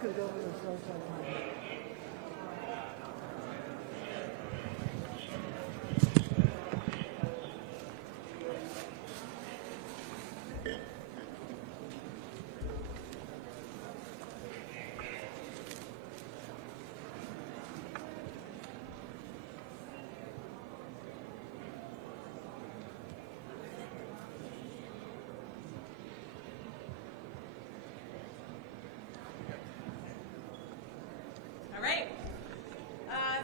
could go with a slow start time. All right.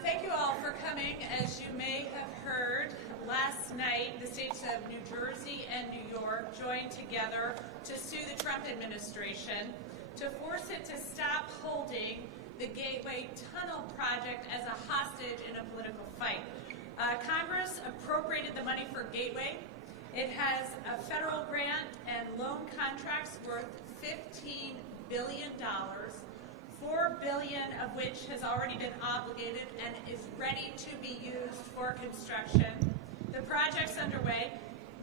Thank you all for coming. As you may have heard, last night the states of New Jersey and New York joined together to sue the Trump administration to force it to stop holding the Gateway Tunnel project as a hostage in a political fight. Congress appropriated the money for Gateway. It has a federal grant and loan contracts worth $15 billion. $4 billion of which has already been obligated and is ready to be used for construction. The project's underway.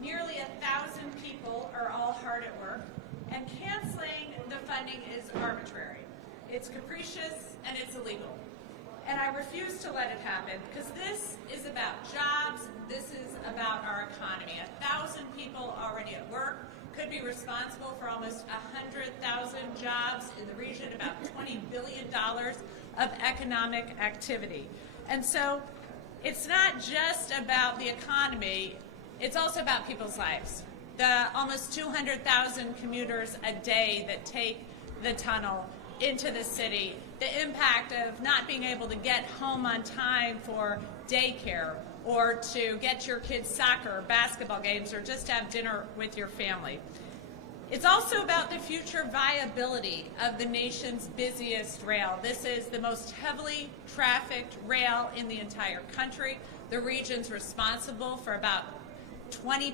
Nearly 1,000 people are all hard at work, and canceling the funding is arbitrary. It's capricious and it's illegal. And I refuse to let it happen because this is about jobs. This is about our economy. 1,000 people already at work could be responsible for almost 100,000 jobs in the region, about $20 billion of economic activity. And so it's not just about the economy, it's also about people's lives. The almost 200,000 commuters a day that take the tunnel into the city, the impact of not being able to get home on time for daycare or to get your kids' soccer or basketball games or just have dinner with your family. It's also about the future viability of the nation's busiest rail. This is the most heavily trafficked rail in the entire country. The region's responsible for about 20%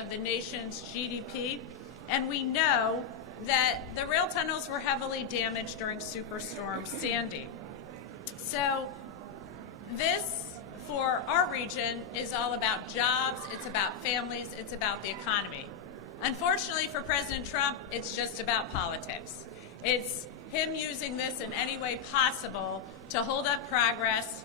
of the nation's GDP, and we know that the rail tunnels were heavily damaged during Superstorm Sandy. So this, for our region, is all about jobs, it's about families, it's about the economy. Unfortunately for President Trump, it's just about politics. It's him using this in any way possible to hold up progress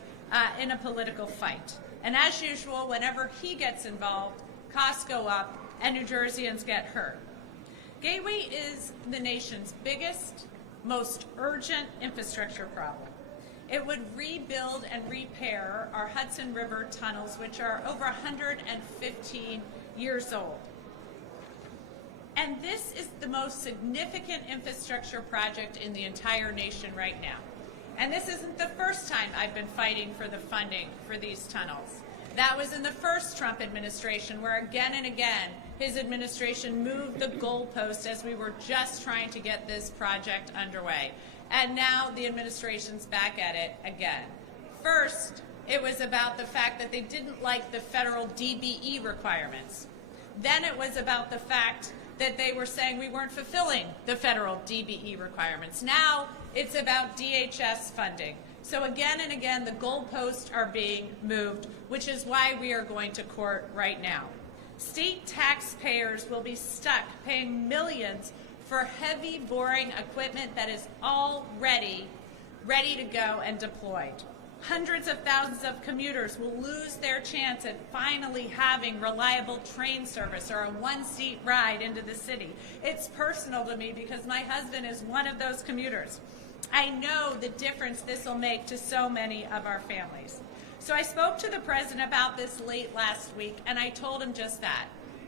in a political fight. And as usual, whenever he gets involved, costs go up and New Jerseyans get hurt. Gateway is the nation's biggest, most urgent infrastructure problem. It would rebuild and repair our Hudson River tunnels, which are over 115 years old. And this is the most significant infrastructure project in the entire nation right now. And this isn't the first time I've been fighting for the funding for these tunnels. That was in the first Trump administration, where again and again his administration moved the goalpost as we were just trying to get this project underway. And now the administration's back at it again. First, it was about the fact that they didn't like the federal DBE requirements. Then it was about the fact that they were saying we weren't fulfilling the federal DBE requirements. Now it's about DHS funding. So again and again, the goalposts are being moved, which is why we are going to court right now. State taxpayers will be stuck paying millions for heavy boring equipment that is already ready to go and deployed. Hundreds of thousands of commuters will lose their chance at finally having reliable train service or a one-seat ride into the city. It's personal to me because my husband is one of those commuters. I know the difference this will make to so many of our families. So I spoke to the president about this late last week, and I told him just that.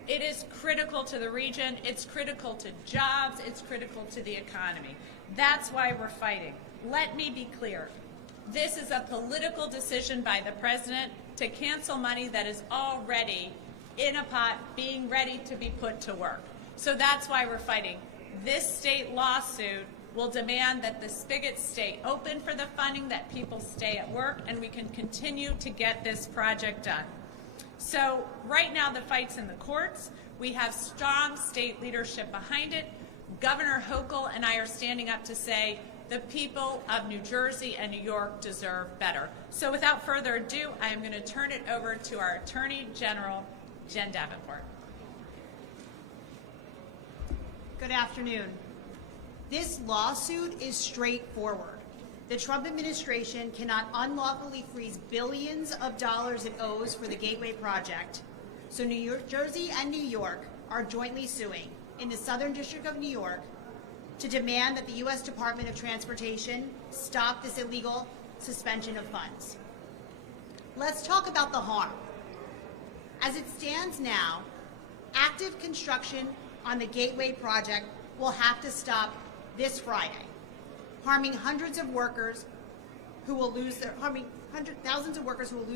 It is critical to the region, it's critical to jobs, it's critical to the economy. That's why we're fighting. Let me be clear. This is a political decision by the president to cancel money that is already in a pot, being ready to be put to work. So that's why we're fighting. This state lawsuit will demand that the spigots stay open for the funding, that people stay at work, and we can continue to get this project done. So right now the fight's in the courts. We have strong state leadership behind it. Governor Hochul and I are standing up to say the people of New Jersey and New York deserve better. So without further ado, I am going to turn it over to our Attorney General, Jen Davenport. Good afternoon. This lawsuit is straightforward. The Trump administration cannot unlawfully freeze billions of dollars it owes for the Gateway project, so New Jersey and New York are jointly suing in the Southern District of New York to demand that the U.S. Department of Transportation stop this illegal suspension of funds. Let's talk about the harm. As it stands now, active construction on the Gateway project will have to stop this Friday, harming thousands of workers who will lose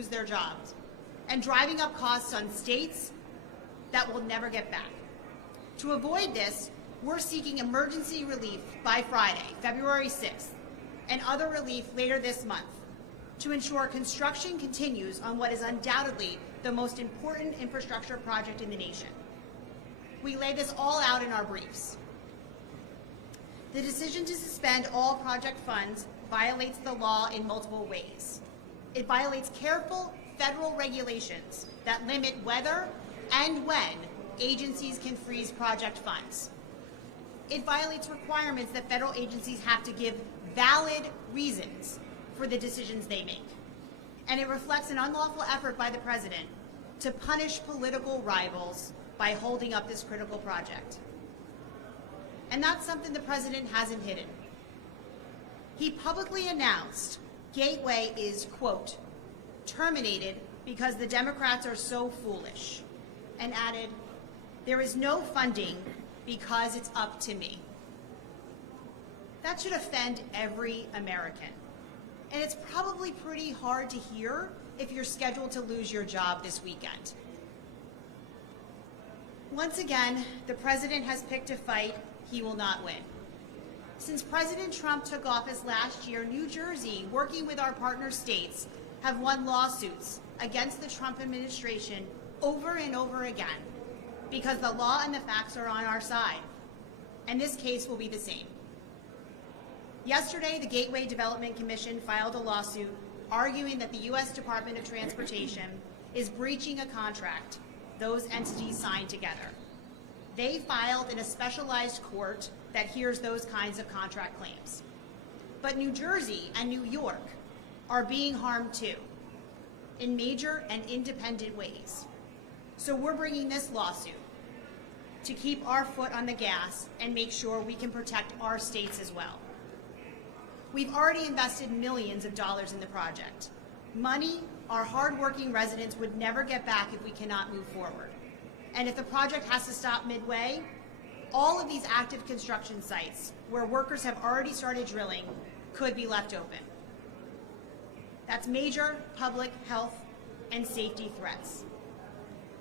their jobs and driving up costs on states that will never get back. To avoid this, we're seeking emergency relief by Friday, February 6th, and other relief later this month to ensure construction continues on what is undoubtedly the most important infrastructure project in the nation. We lay this all out in our briefs. The decision to suspend all project funds violates the law in multiple ways. It violates careful federal regulations that limit whether and when agencies can freeze project funds. It violates requirements that federal agencies have to give valid reasons for the decisions they make. And it reflects an unlawful effort by the president to punish political rivals by holding up this critical project. And that's something the president hasn't hidden. He publicly announced Gateway is, quote, terminated because the Democrats are so foolish, and added, there is no funding because it's up to me. That should offend every American. And it's probably pretty hard to hear if you're scheduled to lose your job this weekend. Once again, the president has picked a fight he will not win. Since President Trump took office last year, New Jersey, working with our partner states, have won lawsuits against the Trump administration over and over again because the law and the facts are on our side. And this case will be the same. Yesterday, the Gateway Development Commission filed a lawsuit arguing that the U.S. Department of Transportation is breaching a contract those entities signed together. They filed in a specialized court that hears those kinds of contract claims. But New Jersey and New York are being harmed too, in major and independent ways. So we're bringing this lawsuit to keep our foot on the gas and make sure we can protect our states as well. We've already invested millions of dollars in the project. Money our hardworking residents would never get back if we cannot move forward. And if the project has to stop midway, all of these active construction sites where workers have already started drilling could be left open. That's major public health and safety threats.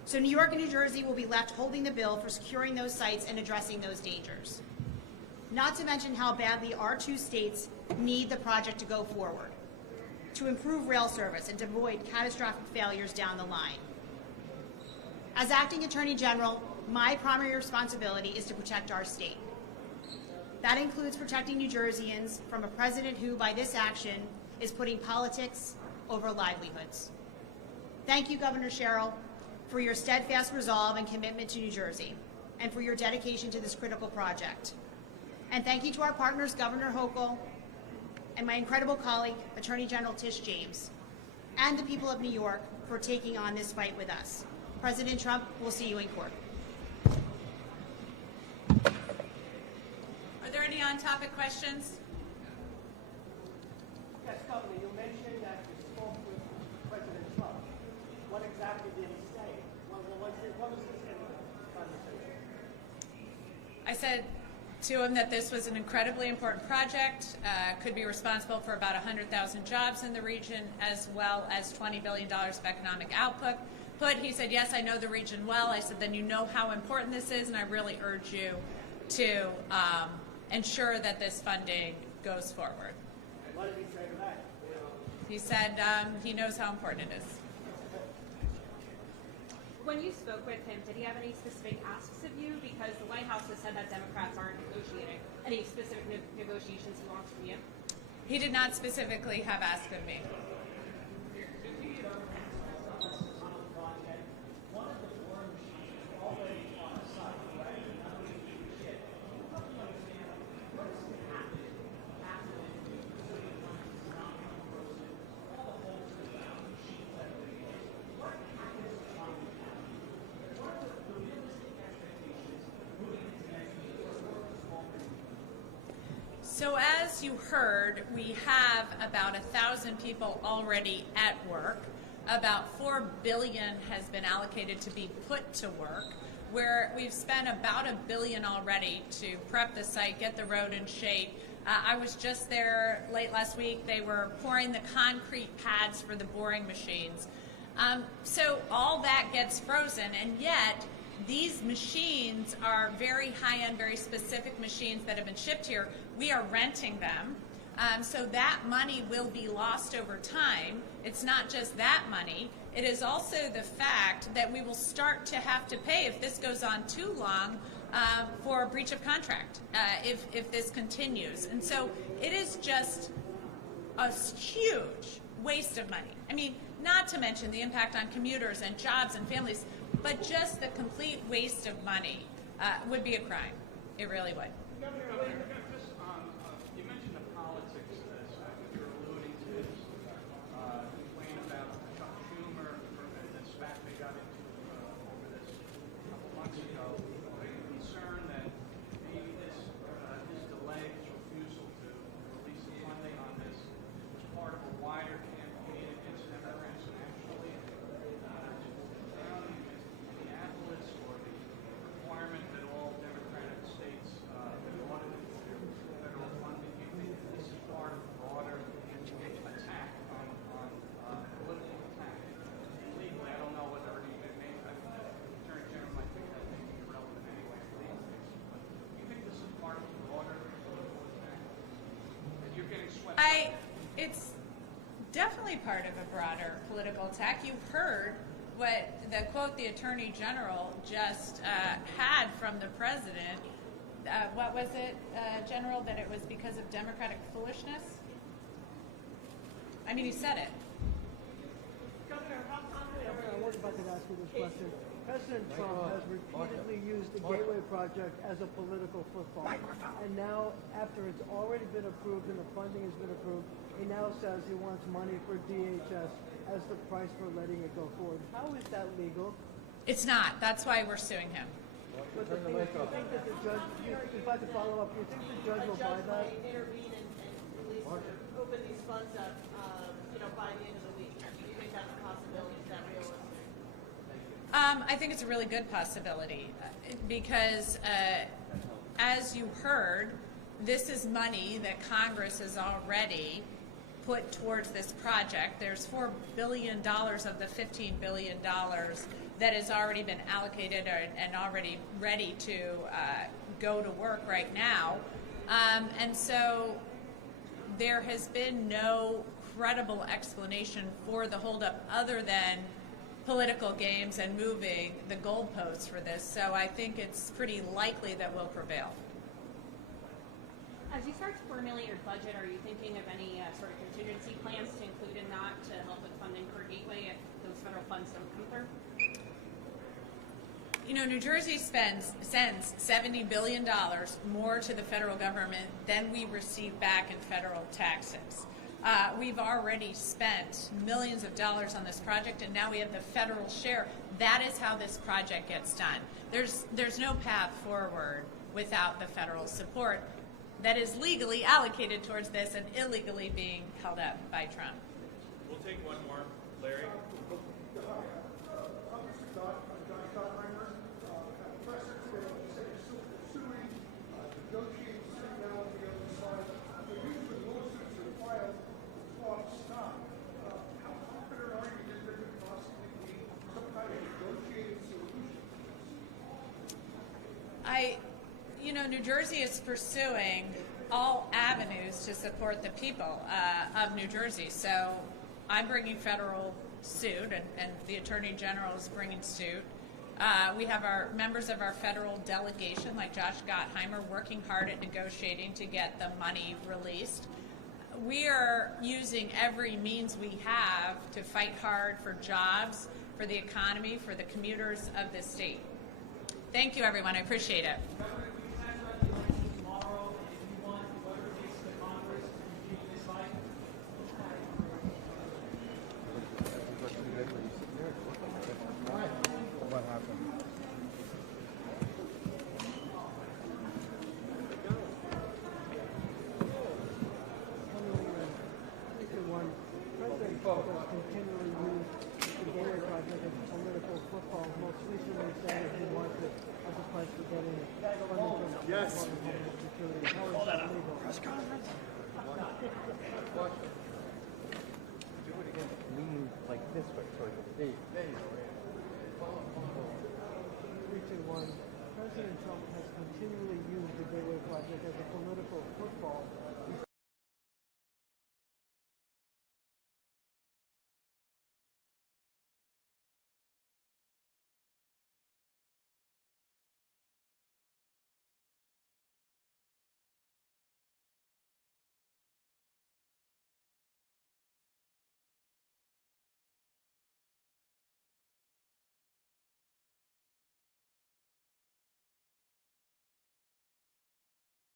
So New York and New Jersey will be left holding the bill for securing those sites and addressing those dangers. Not to mention how badly our two states need the project to go forward, to improve rail service and to avoid catastrophic failures down the line. As Acting Attorney General, my primary responsibility is to protect our state. That includes protecting New Jerseyans from a president who, by this action, is putting politics over livelihoods. Thank you, Governor Sherrill, for your steadfast resolve and commitment to New Jersey, and for your dedication to this critical project. And thank you to our partners, Governor Hochul, and my incredible colleague, Attorney General Tish James, and the people of New York for taking on this fight with us. President Trump, we'll see you in court. Are there any on-topic questions? Yes, Governor, you mentioned that you spoke with President Trump. What exactly did he say? What was his conversation? I said to him that this was an incredibly important project, could be responsible for about 100,000 jobs in the region, as well as $20 billion of economic output. He said, yes, I know the region well. I said, then you know how important this is, and I really urge you to ensure that this funding goes forward. What did he say to that? He said he knows how important it is. When you spoke with him, did he have any specific asks of you? Because the White House has said that Democrats aren't negotiating. Any specific negotiations he wants from you? He did not specifically have asked of me. So as you heard, we have about 1,000 people already at work. About $4 billion has been allocated to be put to work, where we've spent about $1 billion already to prep the site, get the road in shape. I was just there late last week. They were pouring the concrete pads for the boring machines. So all that gets frozen, and yet these machines are very high-end, very specific machines that have been shipped here. We are renting them. So that money will be lost over time. It's not just that money. It is also the fact that we will start to have to pay, if this goes on too long, for a breach of contract, if this continues. And so it is just a huge waste of money. I mean, not to mention the impact on commuters and jobs and families, but just the complete waste of money would be a crime. It really would. Governor, just on, you mentioned the politics of this. You're alluding to this complaint about Chuck Schumer and the spat they got into over this a couple months ago. Are you concerned that maybe his delay, his refusal to release the funding on this was part of a wider campaign against Democrats nationally, down in Minneapolis, or the requirement that all Democratic states be audited for their federal funding? Do you think that this is part of a broader attack on political attack? Legally, I don't know whether it may affect the Attorney General might think that may be irrelevant anyway for these cases, but do you think this is part of a broader political attack? That you're getting swept up? It's definitely part of a broader political attack. You've heard what the quote the Attorney General just had from the President. What was it, General, that it was because of Democratic foolishness? I mean, he said it. Governor, how confident are I you? was about to ask you this question. President Trump has repeatedly used the Gateway Project as a political football. And now, after it's already been approved and the funding has been approved, he now says he wants money for DHS as the price for letting it go forward. How is that legal? It's not. That's why we're suing him. But the thing is, do you think that the judge, if I could follow up, do you think the judge will buy that? Might intervene and release or open these funds up, by the end of the week. Do you think that's a possibility? Is that realistic? I think it's a really good possibility because, as you heard, this is money that Congress has already put towards this project. There's $4 billion of the $15 billion that has already been allocated and already ready to go to work right now. And so there has been no credible explanation for the holdup other than political games and moving the goalposts for this. So I think it's pretty likely that we'll prevail. As you start to formulate your budget, are you thinking of any sort of contingency plans to include in that to help with funding for Gateway if those federal funds don't come through? You know, New Jersey sends $70 billion more to the federal government than we receive back in federal taxes. We've already spent millions of dollars on this project, and now we have the federal share. That is how this project gets done. There's no path forward without the federal support that is legally allocated towards this and illegally being held up by Trump. We'll take one more. Larry? New Jersey is pursuing all avenues to support the people of New Jersey. So I'm bringing federal suit, and the Attorney General is bringing suit. We have our members of our federal delegation, like Josh Gottheimer, working hard at negotiating to get the money released. We are using every means we have to fight hard for jobs, for the economy, for the commuters of this state. Thank you, everyone. I appreciate it. What happened? has continually used the Gateway Project as a political football, most recently saying that he wants it as a price for getting funding from the Department of Homeland Security. How is that legal? Do it again. Lean like this way so you can see. There you go. 3, 2, 1. President Trump has continually used the Gateway Project as a political football,